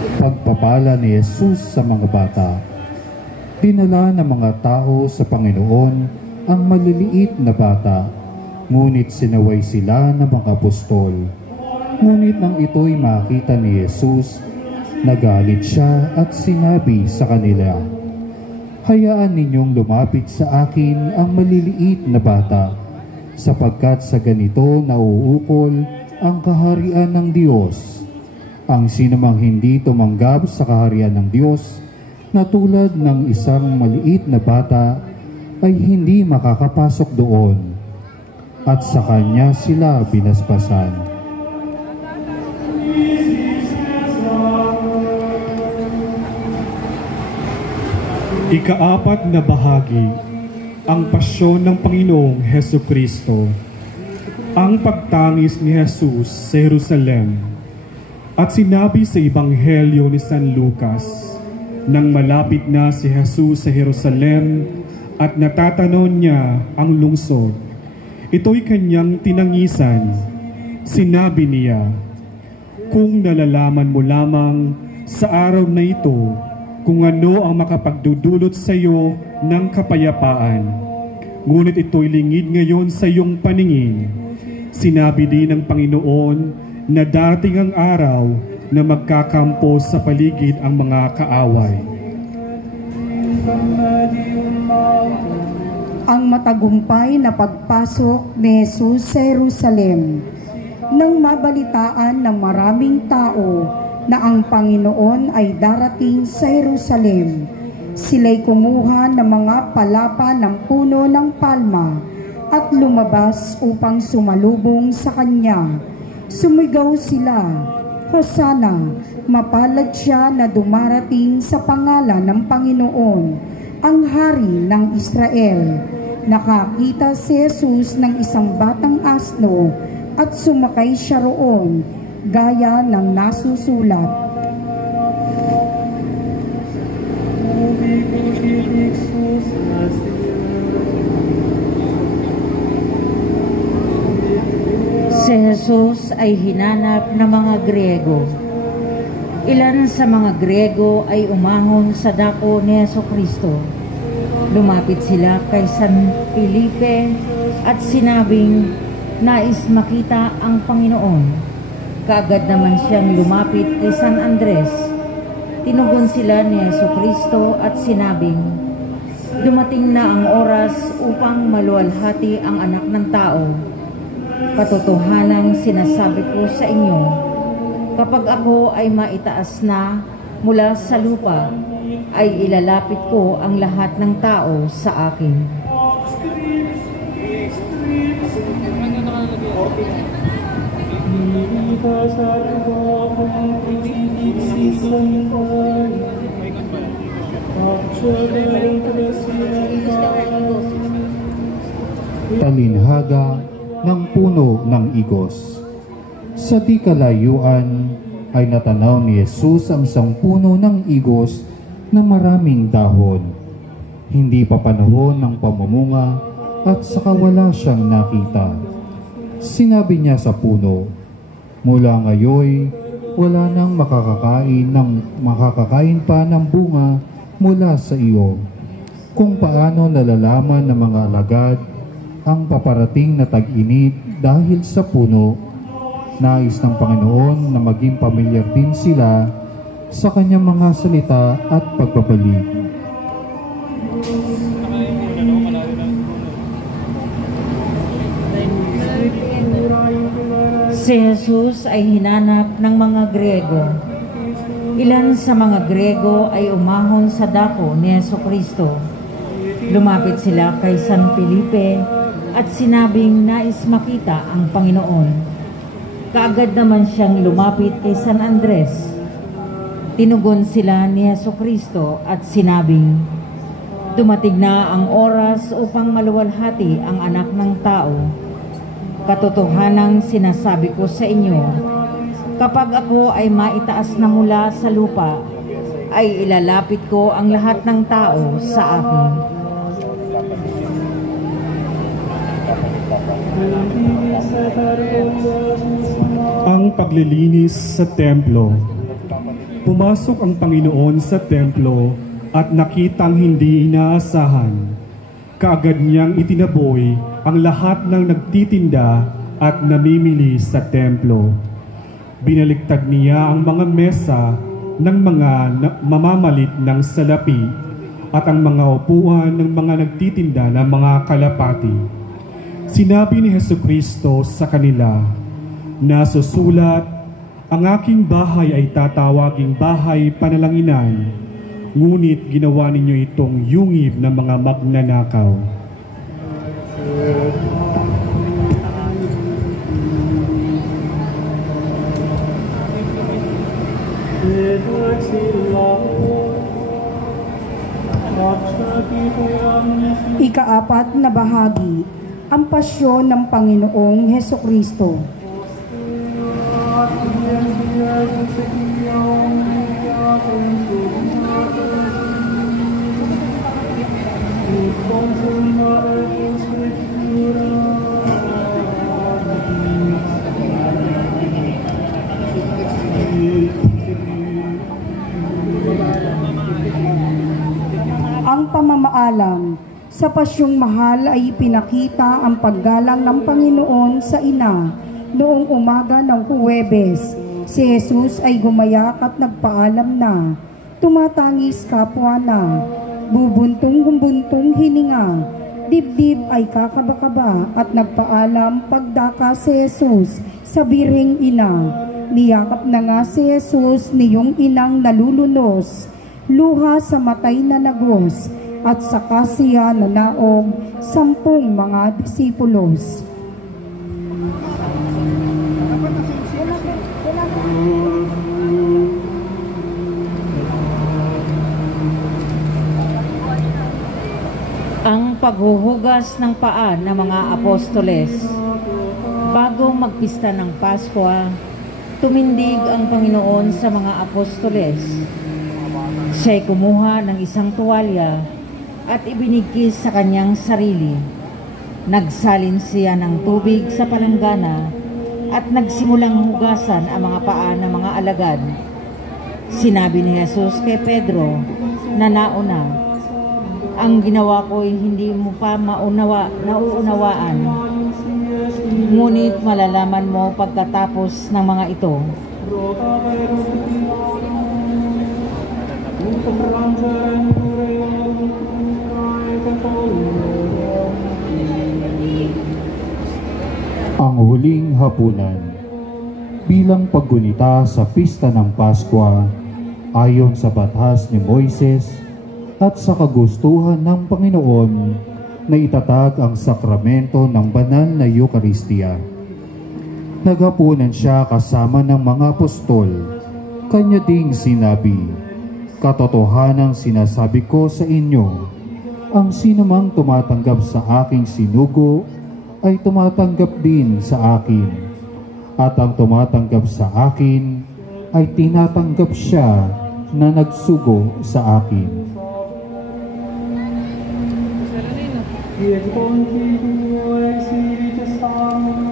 Pagpapala ni Jesus sa mga bata. Dinala ng mga tao sa Panginoon ang maliliit na bata, ngunit sinaway sila ng mga apostol. Ngunit nang ito'y makita ni Jesus, nagalit siya at sinabi sa kanila, "Hayaan ninyong lumapit sa akin ang maliliit na bata, sapagkat sa ganito nauukol ang kaharian ng Diyos. Ang sinumang hindi tumanggap sa kaharian ng Diyos na tulad ng isang maliit na bata ay hindi makakapasok doon." At sa kanya sila binasbasan. Ikaapat na bahagi, ang pasyon ng Panginoong Hesukristo. Ang pagtangis ni Jesus sa Jerusalem. At sinabi sa Ebanghelyo ni San Lucas, nang malapit na si Jesus sa Jerusalem at natatanaw niya ang lungsod, ito'y kanyang tinangisan. Sinabi niya, "Kung nalalaman mo lamang sa araw na ito kung ano ang makapagdudulot sa iyo ng kapayapaan. Ngunit ito'y lingid ngayon sa iyong paningin." Sinabi din ng Panginoon na darating ang araw na magkakampo sa paligid ang mga kaaway. Ang matagumpay na pagpasok ni Jesus sa Jerusalem. Nang mabalitaan ng maraming tao na ang Panginoon ay darating sa Jerusalem, sila'y kumuha ng mga palapa ng puno ng palma at lumabas upang sumalubong sa kanya. Sumigaw sila, "Hosana, mapalad siya na dumarating sa pangalan ng Panginoon, ang Hari ng Israel." Nakakita si Jesus ng isang batang asno at sumakay siya roon, gaya ng nasusulat. Si Jesus ay hinanap ng mga Griego. Ilan sa mga Griego ay umahon sa dako ni Jesucristo. Lumapit sila kay San Felipe at sinabing nais makita ang Panginoon. Kaagad naman siyang lumapit kay San Andres. Tinugon sila ni Jesucristo at sinabing, "Dumating na ang oras upang maluwalhati ang anak ng tao. Katotohanang sinasabi ko sa inyo, kapag ako ay maitaas na mula sa lupa, ay ilalapit ko ang lahat ng tao sa akin." Talinhaga ng puno ng igos. Sa di kalayuan ay natanaw ni Jesus ang isang puno ng igos na maraming dahon. Hindi pa panahon ng pamamunga at saka wala siyang nakita. Sinabi niya sa puno, "Mula ngayon, wala nang makakakain pa ng bunga mula sa iyo." Kung paano nalalaman ng mga alagad ang paparating na tag-init dahil sa puno, nais ng Panginoon na maging pamilyar din sila sa kanyang mga salita at pagbabalik. Si Jesus ay hinanap ng mga Griego. Ilan sa mga Griego ay umahon sa dako ni Jesucristo. Lumapit sila kay San Felipe at sinabing nais makita ang Panginoon. Kaagad naman siyang lumapit kay San Andres. Tinugon sila ni Jesucristo at sinabing, "Dumating na ang oras upang maluwalhati ang anak ng tao. Katotohanang sinasabi ko sa inyo, kapag ako ay maitaas na mula sa lupa, ay ilalapit ko ang lahat ng tao sa akin." Ang paglilinis sa templo. Pumasok ang Panginoon sa templo at nakitang hindi inaasahan. Kaagad niyang itinaboy ang lahat ng nagtitinda at namimili sa templo. Binaliktad niya ang mga mesa ng mga mamamalit ng salapi at ang mga upuan ng mga nagtitinda ng mga kalapati. Sinabi ni Hesukristo sa kanila, "Nasusulat, ang aking bahay ay tatawaging bahay panalanginan, ngunit ginawa ninyo itong yungib ng mga magnanakaw." Ikaapat na bahagi, ang pasyon ng Panginoong Hesukristo. Ang pamamaalam. Sa pasyong mahal ay ipinakita ang paggalang ng Panginoon sa ina. Noong umaga ng Huwebes, si Jesus ay gumayak at nagpaalam na. Tumatangis kapwa na, bubuntong-buntong hininga, dibdib ay kakaba-kaba at nagpaalam pagdaka si Jesus sa birheng ina. Niyakap na nga si Jesus niyong inang nalulunos, luha sa matay na nagos, at saka siya nanaog 10 mga disipulos. Ang paghuhugas ng paa ng mga apostoles. Bago magpista ng Pasko, tumindig ang Panginoon sa mga apostoles. Siya'y kumuha ng isang tuwalya at ibinigkis sa kanyang sarili. Nagsalin siya ng tubig sa palanggana at nagsimulang hugasan ang mga paa ng mga alagad. Sinabi ni Jesus kay Pedro na nauna, "Ang ginawa ko'y hindi mo pa nauunawaan, ngunit malalaman mo pagkatapos ng mga ito." Ang huling hapunan. Bilang paggunita sa pista ng Pasko, ayon sa batas ni Moises at sa kagustuhan ng Panginoon na itatag ang sakramento ng banal na Eucharistia. Naghapunan siya kasama ng mga apostol. Kanya ding sinabi, "Katotohanang sinasabi ko sa inyo, ang sinumang tumatanggap sa aking sinugo ay tumatanggap din sa akin, at ang tumatanggap sa akin ay tinatanggap siya na nagsugo sa akin." Spiritus Sanctus, Spiritus Sanctus,